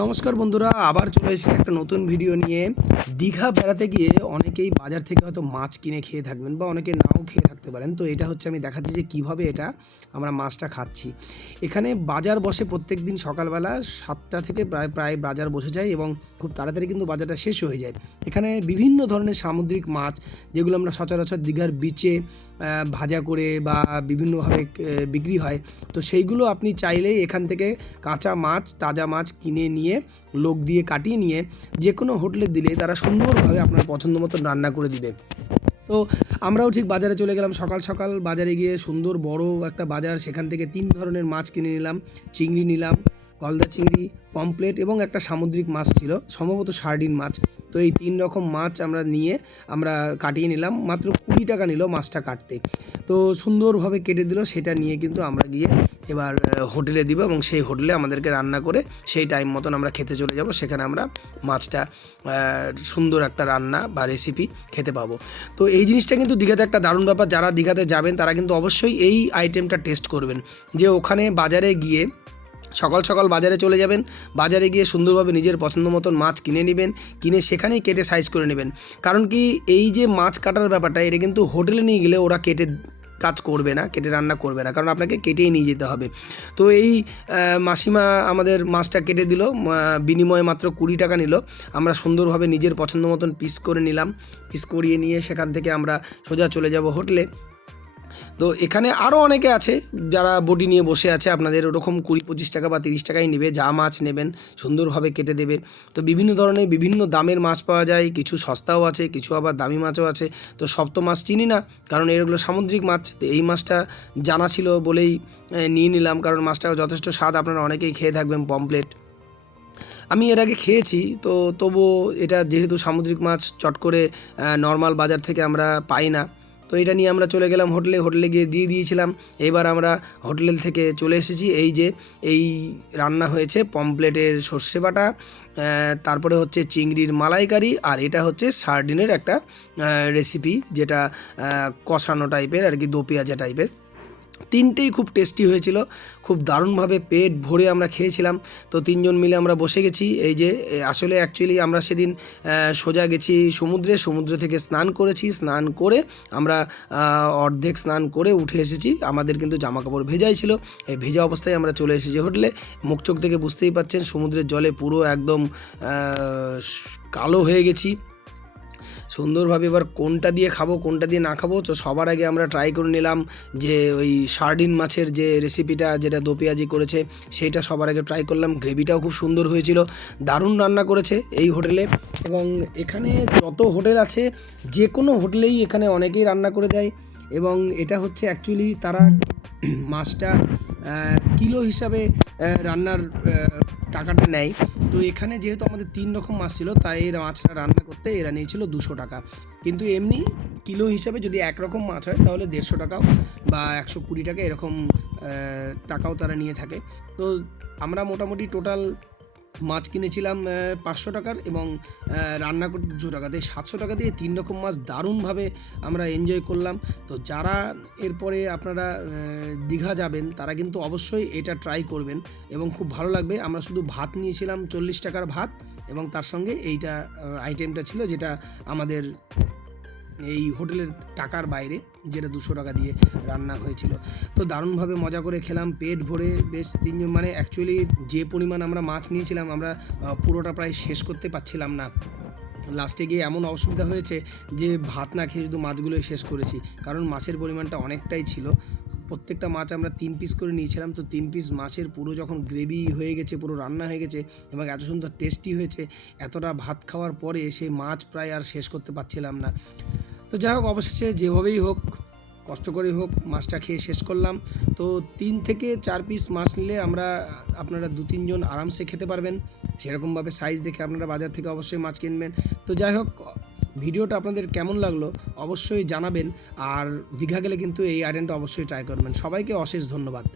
নমস্কার বন্ধুরা, আবার চলে এসেছি একটা নতুন ভিডিও নিয়ে। দীঘা বেড়াতে গিয়ে অনেকেই বাজার থেকে হয়তো মাছ কিনে খেয়ে থাকবেন বা অনেকে নাও খেয়ে থাকতে পারেন। তো এটা হচ্ছে আমি দেখাচ্ছি যে কীভাবে এটা আমরা মাছটা খাচ্ছি। এখানে বাজার বসে প্রত্যেক দিন সকালবেলা সাতটা থেকে প্রায় প্রায় বাজার বসে যায় এবং খুব তাড়াতাড়ি কিন্তু বাজারটা শেষ হয়ে যায়। এখানে বিভিন্ন ধরনের সামুদ্রিক মাছ, যেগুলো আমরা সচরাচর দীঘার বিচে ভাজা করে বা বিভিন্নভাবে বিক্রি হয়। তো সেইগুলো আপনি চাইলেই এখান থেকে কাঁচা মাছ, তাজা মাছ কিনে নিয়ে, লোক দিয়ে কাটিয়ে নিয়ে যে কোনো হোটেলে দিলে তারা সুন্দরভাবে আপনার পছন্দ মতো রান্না করে দিবে। তো আমরাও ঠিক বাজারে চলে গেলাম। সকাল সকাল বাজারে গিয়ে সুন্দর বড় একটা বাজার, সেখান থেকে তিন ধরনের মাছ কিনে নিলাম, চিংড়ি নিলাম গলদা চিংড়ি পমপ্লেট এবং একটা সামুদ্রিক মাছ ছিল, সম্ভবত সার্ডিন মাছ। তো এই তিন রকম মাছ আমরা নিয়ে আমরা কাটিয়ে নিলাম, মাত্র কুড়ি টাকা নিল মাছটা কাটতে। তো সুন্দরভাবে কেটে দিল, সেটা নিয়ে কিন্তু আমরা গিয়ে এবার হোটেলে দিব এবং সেই হোটেলে আমাদেরকে রান্না করে সেই টাইম মতন আমরা খেতে চলে যাব, সেখানে আমরা মাছটা সুন্দর একটা রান্না বা রেসিপি খেতে পাবো। তো এই জিনিসটা কিন্তু দীঘাতে একটা দারুণ ব্যাপার, যারা দীঘাতে যাবেন তারা কিন্তু অবশ্যই এই আইটেমটা টেস্ট করবেন। যে ওখানে বাজারে গিয়ে সকাল সকাল বাজারে চলে যাবেন। বাজারে গিয়ে সুন্দরভাবে নিজের পছন্দ মতন মাছ কিনে নেবেন, কিনে সেখানেই কেটে সাইজ করে নেবেন। কারণ কি এই যে মাছ কাটার ব্যাপারটা, এটা কিন্তু হোটেলে নিয়ে গেলে ওরা কেটে কাজ করবে না, কেটে রান্না করবে না। কারণ আপনাকে কেটেই নিয়ে যেতে হবে। তো এই মাসিমা আমাদের মাছটা কেটে দিল বিনিময়ে মাত্র কুড়ি টাকা নিল। আমরা সুন্দরভাবে নিজের পছন্দ মতন পিস করে নিলাম। পিস করিয়ে নিয়ে সেখান থেকে আমরা সোজা চলে যাব হোটেলে তো এখানে আরও অনেকে আছে যারা বডি নিয়ে বসে আছে, আপনাদের ওরকম কুড়ি পঁচিশ টাকা বা তিরিশ টাকাই নেবে, যা মাছ নেবেন, সুন্দরভাবে কেটে দেবে তো বিভিন্ন ধরনের বিভিন্ন দামের মাছ পাওয়া যায়, কিছু সস্তাও আছে, কিছু আবার দামি মাছও আছে। তো সব তো মাছ চিনি না, কারণ এগুলো সামুদ্রিক মাছ, তো এই মাছটা জানা ছিল বলেই নিয়ে নিলাম, কারণ মাছটা যথেষ্ট স্বাদ আপনারা অনেকেই খেয়ে থাকবেন পমপ্লেট আমি এর আগে খেয়েছি, তো তবুও এটা যেহেতু সামুদ্রিক মাছ, চট করে নর্মাল বাজার থেকে আমরা পাই না। তো এটা নিয়ে আমরা চলে গেলাম হোটেলে। হোটেলে গিয়ে দিয়ে দিয়েছিলাম। এবার আমরা হোটেল থেকে চলে এসেছি। এই যে, এই রান্না হয়েছে পমপ্লেটের সর্ষে বাটা তারপরে হচ্ছে চিংড়ির মালাইকারি, আর এটা হচ্ছে সার্ডিনের একটা রেসিপি যেটা কষানো টাইপের আর কি দোপিয়াজা টাইপের তিনটেই খুব টেস্টি হয়েছিল। খুব দারুণভাবে পেট ভরে আমরা খেয়েছিলাম। তো তিনজন মিলে আমরা বসে গেছি। এই যে আসলে অ্যাকচুয়ালি আমরা সেদিন সোজা গেছি সমুদ্রে। সমুদ্র থেকে স্নান করেছি। স্নান করে আমরা অর্ধেক স্নান করে উঠে এসেছি। আমাদের কিন্তু জামা কাপড় ভেজাই ছিল। এই ভেজা অবস্থায় আমরা চলে এসেছি হোটেলে। মুখ চোখ থেকে বুঝতেই পাচ্ছেন, সমুদ্রের জলে পুরো একদম কালো হয়ে গেছি। সুন্দরভাবে এবার কোনটা দিয়ে খাব, কোনটা দিয়ে না খাব, তো সবার আগে আমরা ট্রাই করে নিলাম যে ওই সার্ডিন মাছের যে রেসিপিটা যেটা দো পেঁয়াজি করেছে সেইটা সবার আগে ট্রাই করলাম। গ্রেভিটাও খুব সুন্দর হয়েছিল, দারুণ রান্না করেছে এই হোটেলে এবং এখানে যত হোটেল আছে যে কোনো হোটেলেই এখানে অনেকেই রান্না করে দেয়। এবং এটা হচ্ছে অ্যাকচুয়ালি তারা মাছটা কিলো হিসাবে রান্নার টাকাটা নেয়। তো এখানে যেহেতু আমাদের তিন রকম মাছ ছিল, তাই এর মাছটা রান্না করতে এরা নিয়েছিল দুশো টাকা। কিন্তু এমনি কিলো হিসাবে যদি একরকম মাছ হয়, তাহলে দেড়শো টাকাও বা একশো কুড়ি টাকা এরকম টাকাও তারা নিয়ে থাকে। তো আমরা মোটামুটি টোটাল মাছ কিনেছিলাম পাঁচশো টাকার এবং রান্না করে দুশো টাকা। দিয়ে সাতশো টাকা দিয়ে তিন রকম মাছ দারুণভাবে আমরা এনজয় করলাম। তো যারা এরপরে আপনারা দীঘা যাবেন, তারা কিন্তু অবশ্যই এটা ট্রাই করবেন এবং খুব ভালো লাগবে। আমরা শুধু ভাত নিয়েছিলাম চল্লিশ টাকার ভাত এবং তার সঙ্গে এইটা আইটেমটা ছিল যেটা আমাদের এই হোটেলের টাকার বাইরে, যেটা দুশো টাকা দিয়ে রান্না হয়েছিল। তো দারুণভাবে মজা করে খেলাম, পেট ভরে বেশ তিনজন মানে অ্যাকচুয়ালি যে পরিমাণ আমরা মাছ নিয়েছিলাম, আমরা পুরোটা প্রায় শেষ করতে পারছিলাম না। লাস্টে গিয়ে এমন অসুবিধা হয়েছে যে ভাত না খেয়ে শুধু মাছগুলোই শেষ করেছি, কারণ মাছের পরিমাণটা অনেকটাই ছিল। প্রত্যেকটা মাছ আমরা তিন পিস করে নিয়েছিলাম, তো তিন পিস মাছের পুরো যখন গ্রেভি হয়ে গেছে, পুরো রান্না হয়ে গেছে, এবং এত সুন্দর টেস্টি হয়েছে, এতটা ভাত খাওয়ার পরে সেই মাছ প্রায় আর শেষ করতে পারছিলাম না। তো যাই হোক, অবশেষে যেভাবেই হোক, কষ্ট করেই হোক, মাছটা খেয়ে শেষ করলাম। তো তিন থেকে চার পিস মাছ নিলে আমরা, আপনারা দু তিনজন আরামসে খেতে পারবেন। সেরকমভাবে সাইজ দেখে আপনারা বাজার থেকে অবশ্যই মাছ কিনবেন। তো যাই হোক, ভিডিওটা আপনাদের কেমন লাগল অবশ্যই জানাবেন। আর দীঘা গেলে কিন্তু এই আইটেমটা অবশ্যই ট্রাই করবেন। সবাইকে অশেষ ধন্যবাদ।